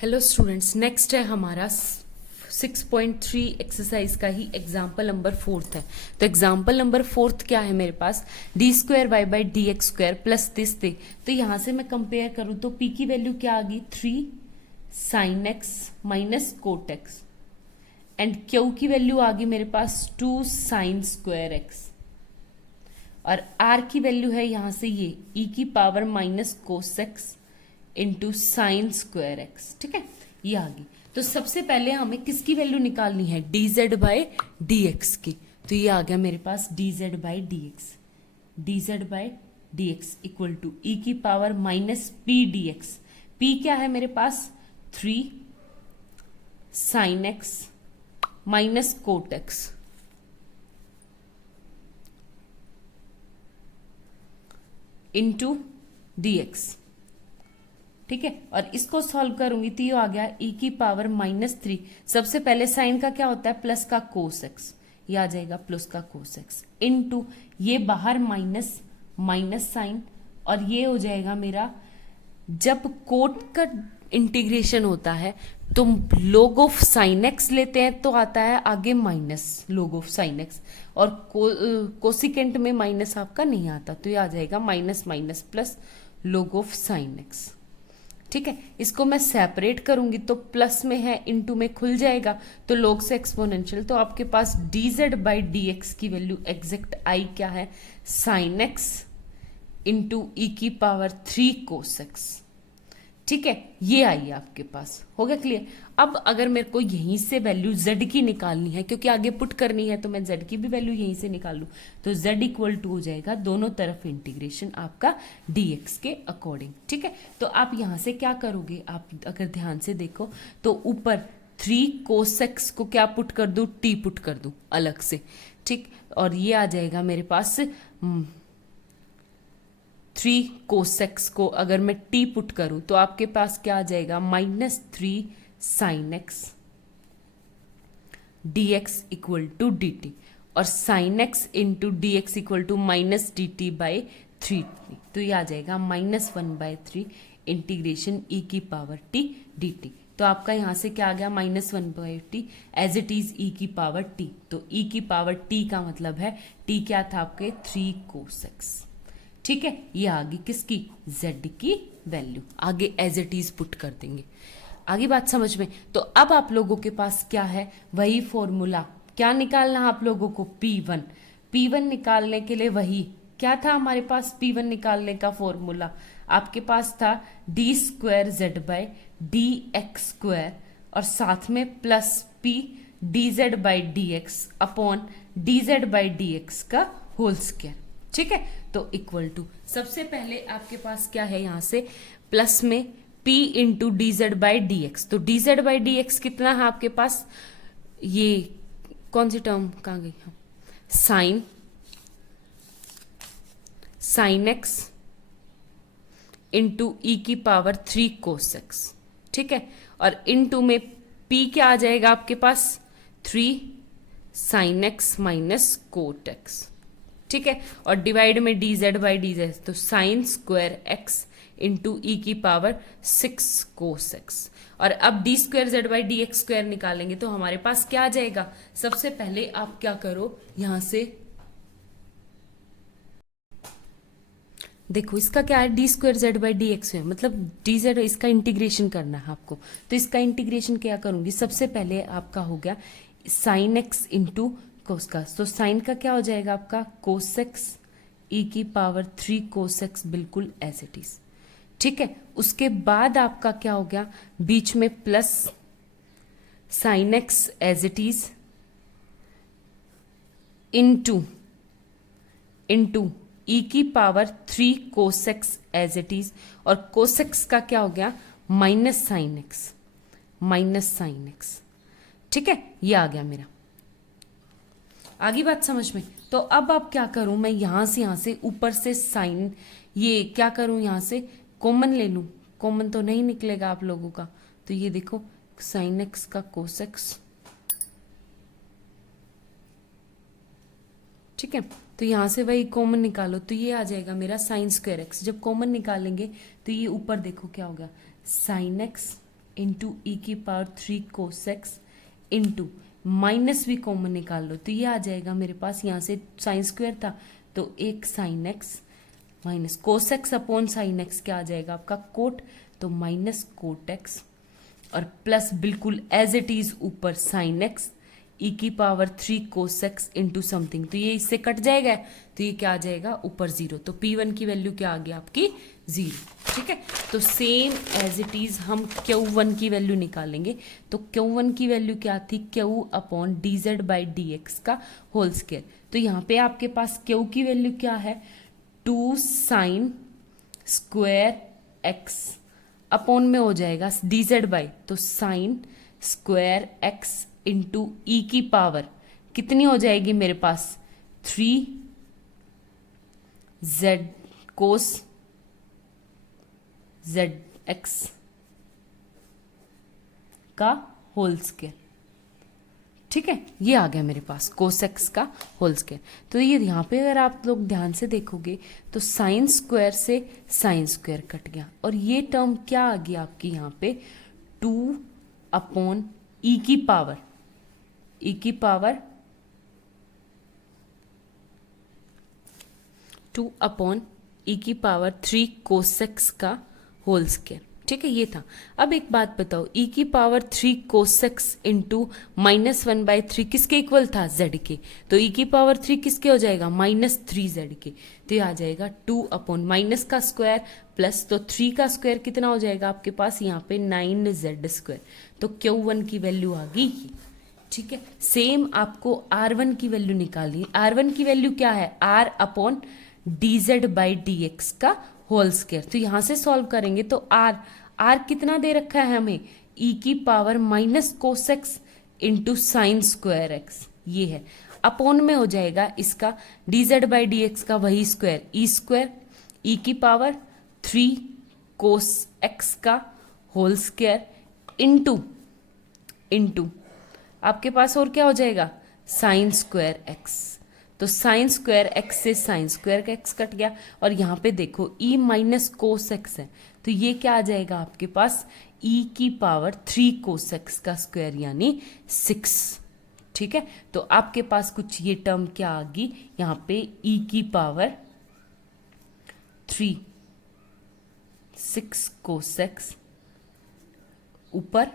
Hello students, next है हमारा 6.3 exercise का ही एग्जाम्पल नंबर 4 है। तो एग्जाम्पल नंबर 4 क्या है मेरे पास, D square Y by d x square plus this they. तो यहाँ से मैं कंपेयर करूँ तो पी की वैल्यू क्या आ गई 3 sine x minus cot x, and Q की वैल्यू आ गई मेरे पास 2 साइन स्क्वायर एक्स, और आर की वैल्यू है यहाँ से ये ई की power minus cos x into sine square x. ठीक है, ये आ गई। तो सबसे पहले हमें किसकी वैल्यू निकालनी है, D z by d x की। तो ये आ गया मेरे पास D z by d x, D z by d x equal to ई की power minus P D x. P क्या है मेरे पास 3 sine x minus cot x into d x. ठीक है, और इसको सॉल्व करूंगी तो ये आ गया ई की पावर -3। सबसे पहले साइन का क्या होता है, प्लस का कोस एक्स, ये आ जाएगा प्लस का कोस एक्स इनटू ये बाहर माइनस माइनस साइन, और ये हो जाएगा मेरा, जब कोट का इंटीग्रेशन होता है तो log ऑफ साइन एक्स लेते हैं तो आता है आगे minus log of sine x, और कोसिकेंट में माइनस आपका नहीं आता, तो ये आ जाएगा minus minus plus log of sine x. ठीक है, इसको मैं सेपरेट करूंगी तो प्लस में है इनटू में खुल जाएगा, तो log से एक्सपोनेंशियल, तो आपके पास D z by d x की वैल्यू एग्जैक्ट आई क्या है, साइन एक्स इंटू ई की पावर 3 कोस एक्स। ठीक है, ये आई है आपके पास, हो गया क्लियर। अब अगर मेरे को यहीं से वैल्यू z की निकालनी है, क्योंकि आगे पुट करनी है, तो मैं z की भी वैल्यू यहीं से निकाल लूं, तो z इक्वल टू हो जाएगा दोनों तरफ इंटीग्रेशन आपका dx के अकॉर्डिंग। ठीक है, तो आप यहां से क्या करोगे, आप अगर ध्यान से देखो तो ऊपर 3 कोस एक्स को क्या पुट कर दूं, t पुट कर दूं अलग से। ठीक, और ये आ जाएगा मेरे पास 3 कोसेक्स को अगर मैं t पुट करूं तो आपके पास क्या आ जाएगा, -3 sine x d x equal to d t, और sine x into d x equal to minus d t by 3। तो ये आ जाएगा -1/3 इंटीग्रेशन ई की पावर टी डी टी। तो आपका यहां से क्या आ गया, -1/t एज इट इज ई की पावर t। तो ई की पावर t का मतलब है t क्या था आपके 3 कोसेक्स। ठीक है, ये आ गई किसकी, z की वैल्यू, आगे एज इट इज पुट कर देंगे। आगे बात समझ में। तो अब आप लोगों के पास क्या है, वही फॉर्मूला, क्या निकालना है आप लोगों को, P1। P1 निकालने के लिए वही क्या था हमारे पास, P1 निकालने का फॉर्मूला आपके पास था D square Z by d x square, और साथ में plus P D z by d x upon D z by d x का होल स्क्वायर। ठीक है, तो इक्वल टू, सबसे पहले आपके पास क्या है, यहां से प्लस में p into d z by d x. तो d z by d x कितना है आपके पास, ये कौन सी टर्म कहाँ गई, साइन एक्स इंटू ई की पावर 3 कोस एक्स। ठीक है, और इनटू में p क्या आ जाएगा आपके पास 3 sine x minus cot x. ठीक है, और डिवाइड में D z by D Z, तो sign square x into e की पावर 6 कोस एक्स। और अब D square Z by d x square निकालेंगे तो हमारे पास क्या आ जाएगा, सबसे पहले आप क्या करो, यहां से देखो इसका क्या है, D square Z by d x है, मतलब डी जेड, इसका इंटीग्रेशन करना है आपको। तो इसका इंटीग्रेशन क्या करूंगी, सबसे पहले आपका हो गया साइन एक्स इंटू कोस का, तो साइन का क्या हो जाएगा आपका कोस एक्स ई की पावर 3 कोस एक्स, बिल्कुल एज इट इज। ठीक है, उसके बाद आपका क्या हो गया, बीच में plus sine x as it is into e की power 3 cos x as it is, और कोस एक्स का क्या हो गया माइनस साइन एक्स। ठीक है, ये आ गया मेरा, आगे बात समझ में। तो अब आप क्या करूं, मैं यहां से ऊपर से साइन, ये क्या करूं, यहां से कॉमन ले लूं, कॉमन तो नहीं निकलेगा आप लोगों का, तो ये देखो साइन एक्स का कोस एक्स। ठीक है, तो यहां से वही कॉमन निकालो, तो ये आ जाएगा मेरा साइन स्क्वायर एक्स। जब कॉमन निकालेंगे तो ये ऊपर देखो क्या होगा, साइन एक्स इंटू ई की पावर 3 कोसेक्स इंटू माइनस भी कॉमन निकाल लो तो ये आ जाएगा मेरे पास, यहाँ से साइन स्क्वायर था तो एक sine x minus cos x upon sine x क्या आ जाएगा आपका कोट, तो माइनस कोट एक्स और प्लस बिल्कुल एज इट इज ऊपर साइन एक्स ई की पावर 3 कोसेक्स इंटू समथिंग, तो ये इससे कट जाएगा तो ये क्या आ जाएगा ऊपर 0, तो P1 की वैल्यू क्या आ गया आपकी 0। ठीक है, तो सेम एज इट इज हम Q1 की वैल्यू निकालेंगे, तो Q1 की वैल्यू क्या थी, Q upon dz by dx का होल स्क्वायर। तो यहाँ पे आपके पास Q की वैल्यू क्या है 2 साइन स्क्वायर एक्स अपॉन में हो जाएगा dz बाई, तो sign square x into e की पावर कितनी हो जाएगी मेरे पास 3 जेड कोस जेड एक्स का होल स्क्वायर। ठीक है, ये आ गया मेरे पास कोस एक्स का होल स्क्वायर। तो ये यहाँ पे अगर आप लोग ध्यान से देखोगे तो साइन स्क्वायर से साइन स्क्वायर कट गया और ये टर्म क्या आ गया आपकी यहाँ पे 2 अपॉन ई की पावर 2 अपॉन ई की पावर 3 कोसेक्स का होल स्क्वायर। ठीक है, ये था। अब एक बात बताओ, ई की पावर 3 कोसेक्स इंटू -1/3 किसके इक्वल था z के, तो ई की पावर 3 किसके हो जाएगा -3z के, तो ये आ जाएगा 2 अपॉन माइनस का स्क्वायर प्लस, तो 3 का स्क्वायर कितना हो जाएगा आपके पास यहाँ पे 9z स्क्वायर, तो Q1 की वैल्यू आ गई। ठीक है, सेम आपको R1 की वैल्यू निकालनी है। R1 की वैल्यू क्या है R upon dz by dx का होल स्क्वायर, तो यहां से सॉल्व करेंगे तो R कितना दे रखा है हमें e की power minus cos x into sine square x, ये है अपॉन में हो जाएगा इसका dz बाई dx का वही स्क्वायर e की पावर 3 कोस एक्स का होल स्क्वायर इंटू आपके पास और क्या हो जाएगा साइन स्क्वायर एक्स, तो साइन स्क्वायर एक्स से साइन स्क्वायर एक्स कट गया और यहाँ पे देखो e माइनस कोस एक्स है तो ये क्या आ जाएगा आपके पास e की पावर 3 कोस एक्स का स्क्वायर यानी 6। ठीक है, तो आपके पास कुछ ये टर्म क्या आ गई यहाँ पे e की पावर 3 6 कोस एक्स ऊपर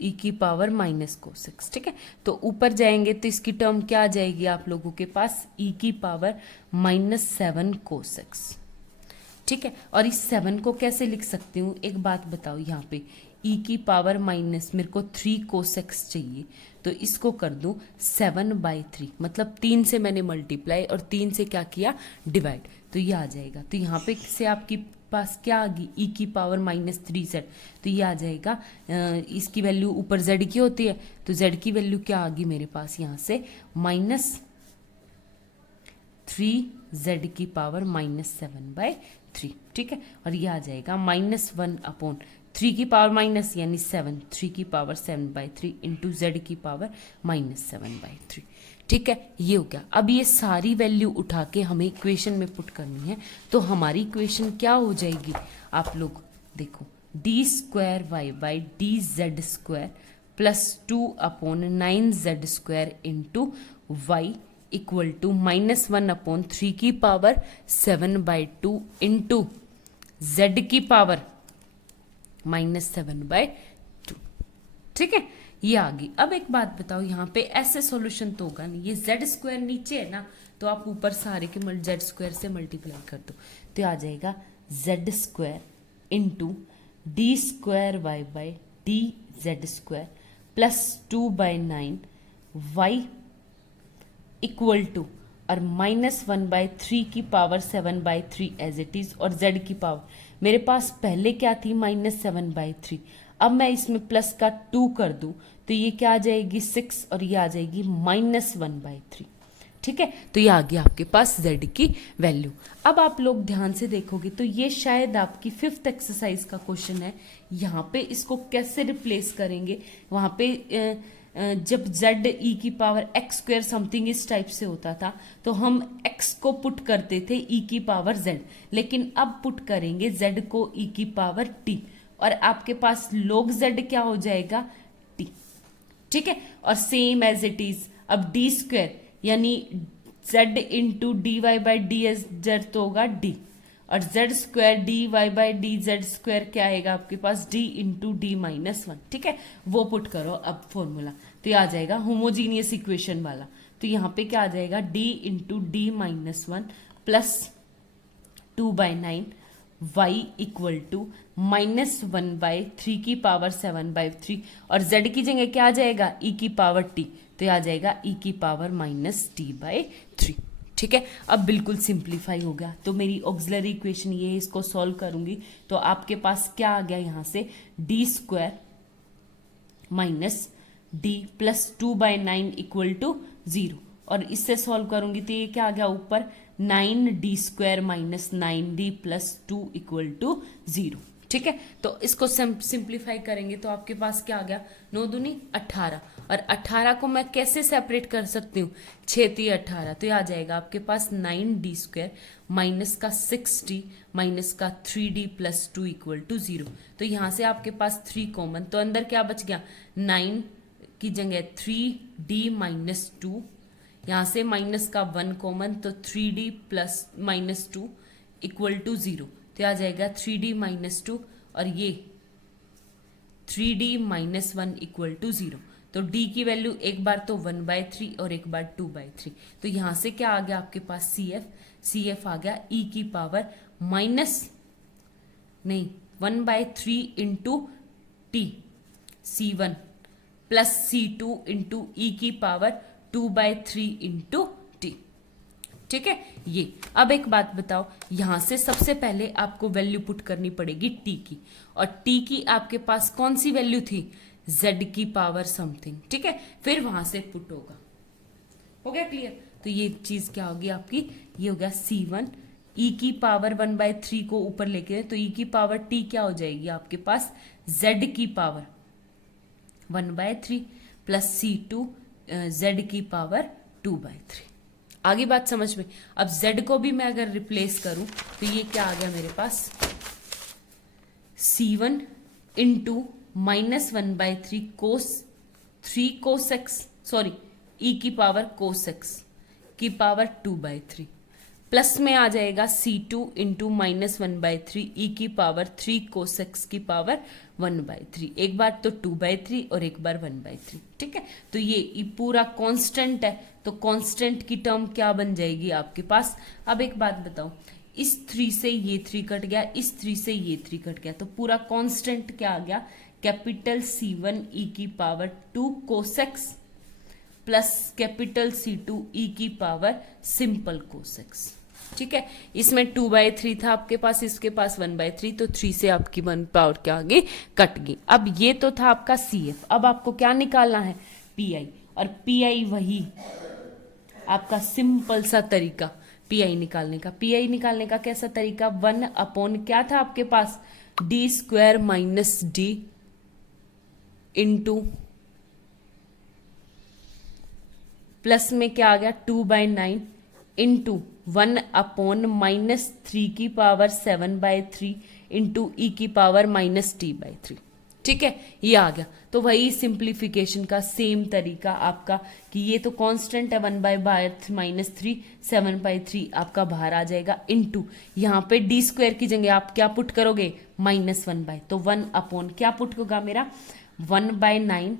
e की पावर माइनस कोसेक्स। ठीक है, तो ऊपर जाएंगे तो इसकी टर्म क्या आ जाएगी आप लोगों के पास e की पावर -7 कोसेक्स। ठीक है, और इस 7 को कैसे लिख सकती हूँ एक बात बताओ, यहाँ पे e की पावर माइनस मेरे को 3 कोसेक्स चाहिए तो इसको कर दूं 7/3, मतलब 3 से मैंने मल्टीप्लाई और 3 से क्या किया डिवाइड, तो ये आ जाएगा। तो यहाँ पे से आपकी पास क्या आ गई e की पावर -3z, तो ये आ जाएगा इसकी वैल्यू ऊपर z की होती है तो z की वैल्यू क्या आ गई मेरे पास यहाँ से -3z की पावर -7/3। ठीक है, और ये आ जाएगा -1 अपॉन 3 की पावर माइनस यानी 7, 3 की पावर 7/3 इंटू z की पावर -7/3। ठीक है, ये हो गया। अब ये सारी वैल्यू उठा के हमें इक्वेशन में पुट करनी है, तो हमारी इक्वेशन क्या हो जाएगी आप लोग देखो d² y/dz² plus 2 upon 9z² into y equal to -1 upon 3 की पावर 7/2 इंटू z की पावर -7/2। ठीक है, ये आ गई। अब एक बात बताओ, यहाँ पे ऐसे सॉल्यूशन तो होगा नहीं, ये z² नीचे है ना तो आप ऊपर सारे के z² से मल्टीप्लाई कर दो तो आ जाएगा z² into d² y/dz² plus 2/9 y equal to और -1/3 की पावर 7/3 एज इट इज और z की पावर मेरे पास पहले क्या थी -7/3, अब मैं इसमें प्लस का 2 कर दूं तो ये क्या आ जाएगी 6 और ये आ जाएगी -1/3। ठीक है, तो ये आ गया आपके पास z की वैल्यू। अब आप लोग ध्यान से देखोगे तो ये शायद आपकी 5th एक्सरसाइज का क्वेश्चन है। यहाँ पे इसको कैसे रिप्लेस करेंगे, वहाँ पे जब z e की पावर x² समथिंग इस टाइप से होता था तो हम x को पुट करते थे e की पावर z, लेकिन अब पुट करेंगे z को e की पावर t और आपके पास log z क्या हो जाएगा t, ठीक है। और सेम एज इट इज अब डी स्क्वायर यानी z into D Y by D S Z तो होगा d, और z square D Y by D Z square क्या आएगा आपके पास d into D minus one, ठीक है। वो पुट करो अब फॉर्मूला, तो ये आ जाएगा होमोजीनियस इक्वेशन वाला। तो यहाँ पे क्या आ जाएगा d into D minus one plus 2/9 y equal to -1/3 की पावर 7/3, और z की जगह क्या आ जाएगा e की पावर t, तो ये आ जाएगा e की पावर -t/3, ठीक है। अब बिल्कुल सिंप्लीफाई हो गया। तो मेरी ऑक्सिलरी इक्वेशन ये है, इसको सॉल्व करूंगी तो आपके पास क्या आ गया यहाँ से D square minus D plus 2/9 equal to 0, और इससे सॉल्व करूंगी तो ये क्या आ गया ऊपर 9d square minus 9d plus 2 equal to 0, ठीक है। तो इसको सिंप्लीफाई करेंगे तो आपके पास क्या आ गया 9 दूनी 18, और 18 को मैं कैसे सेपरेट कर सकती हूँ 6×3 = 18, तो ये आ जाएगा आपके पास 9d स्क्वायर माइनस का 6d माइनस का 3d प्लस 2 इक्वल टू 0। तो यहाँ से आपके पास 3 कॉमन, तो अंदर क्या बच गया 9 की जगह 3d माइनस 2, यहाँ से माइनस का 1 कॉमन तो 3d plus minus 2 equal to 0, तो आ जाएगा 3d माइनस 2 और ये 3d माइनस 1 इक्वल टू 0। तो d की वैल्यू एक बार तो 1/3 और एक बार 2/3, तो यहां से क्या आ गया आपके पास CF आ गया e की पावर माइनस नहीं 1/3 into t C1 plus C2 into e की पावर 2/3 इंटू t, ठीक है। ये अब एक बात बताओ, यहां से सबसे पहले आपको वैल्यू पुट करनी पड़ेगी t की, और t की आपके पास कौन सी वैल्यू थी z की पावर समथिंग, ठीक है। फिर वहां से पुट होगा, हो गया क्लियर। तो ये चीज क्या होगी आपकी, ये हो गया C1 e की पावर 1/3 को ऊपर लेके, तो e की पावर t क्या हो जाएगी आपके पास z की पावर 1/3 प्लस C2 z की पावर 2/3। आगे बात समझ में। अब z को भी मैं अगर रिप्लेस करूं तो ये क्या आ गया मेरे पास C1 इंटू -1/3 कोस x सॉरी e की पावर कोस x की पावर 2/3 प्लस में आ जाएगा C2 इंटू -1/3 e की पावर 3 कोस x की पावर 1/3, एक बार तो 2/3 और एक बार 1/3, ठीक है। तो ये पूरा कांस्टेंट है, तो कांस्टेंट की टर्म क्या बन जाएगी आपके पास। अब एक बात बताओ, इस 3 से ये 3 कट गया, इस 3 से ये 3 कट गया, तो पूरा कांस्टेंट क्या आ गया कैपिटल C1 e की पावर 2 कोस x plus capital C2 e की पावर सिंपल कोस x, ठीक है। इसमें 2/3 था आपके पास, इसके पास 1/3, तो 3 से आपकी 1 पावर क्या आ गई कट गई। अब ये तो था आपका CF, अब आपको क्या निकालना है PI, और PI वही आपका सिंपल सा तरीका PI निकालने का। PI निकालने का कैसा तरीका 1/ क्या था आपके पास d square minus d into plus में क्या आ गया 2/9 इंटू 1/-3 की पावर 7/3 इंटू ई की पावर -t/3, ठीक है। ये आ गया, तो वही सिंप्लीफिकेशन का सेम तरीका आपका कि ये तो कांस्टेंट है 1/3 7/3 आपका बाहर आ जाएगा, इंटू यहाँ पे d स्क्वायर की जगह आप क्या पुट करोगे -1/, तो 1/ क्या पुट होगा मेरा 1/9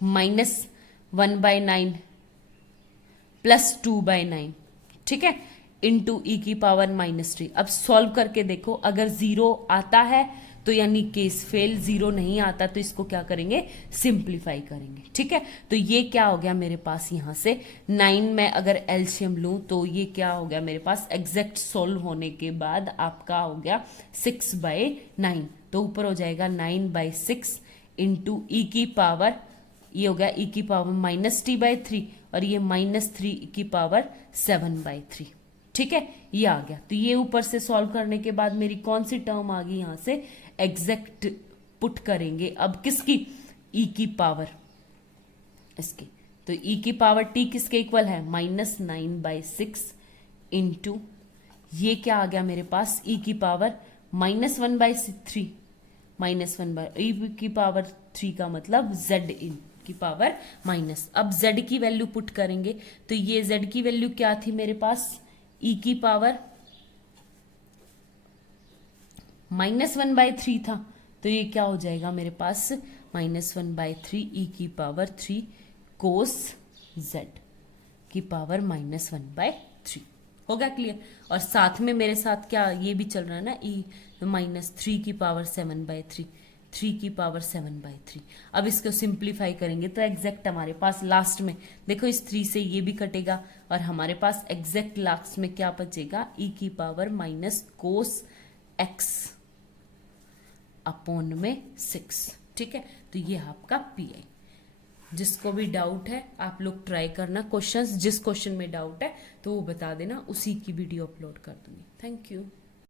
-1/9 प्लस 2/9, ठीक है, इंटू ई की पावर -3। अब सॉल्व करके देखो, अगर 0 आता है तो यानी केस फेल, 0 नहीं आता तो इसको क्या करेंगे सिंप्लीफाई करेंगे, ठीक है। तो ये क्या हो गया मेरे पास यहाँ से 9 में अगर एलसीएम लूं तो ये क्या हो गया मेरे पास एग्जैक्ट सोल्व होने के बाद आपका हो गया 6/9, तो ऊपर हो जाएगा 9/6 इंटू ई की पावर, ये हो गया ई की पावर -t/3 और ये -3 की पावर 7/3, ठीक है। ये आ गया, तो ये ऊपर से सॉल्व करने के बाद मेरी कौन सी टर्म आ गई यहाँ से एग्जैक्ट पुट करेंगे अब किसकी ई की पावर इसकी, तो ई की पावर t किसके इक्वल है -9/6 इंटू ये क्या आ गया मेरे पास ई की पावर -1/3 -1 e की पावर 3 का मतलब z इन की पावर माइनस। अब z की वैल्यू पुट करेंगे तो ये z की वैल्यू क्या थी मेरे पास, e की पावर -1/3 था, तो ये क्या हो जाएगा मेरे पास -1/3 e की पावर 3 कोस z की पावर -1/3। हो गया क्लियर। और साथ में मेरे साथ क्या ये भी चल रहा है ना, -3 की पावर 7/3, 3 की पावर 7/3। अब इसको सिंप्लीफाई करेंगे तो एग्जैक्ट हमारे पास लास्ट में देखो इस 3 से ये भी कटेगा और हमारे पास एग्जैक्ट लास्ट में क्या बचेगा, e की power minus cos x upon में 6। ठीक है, तो ये आपका PI। जिसको भी डाउट है आप लोग ट्राई करना क्वेश्चंस, जिस क्वेश्चन में डाउट है तो वो बता देना, उसी की वीडियो अपलोड कर दूंगी। Thank you.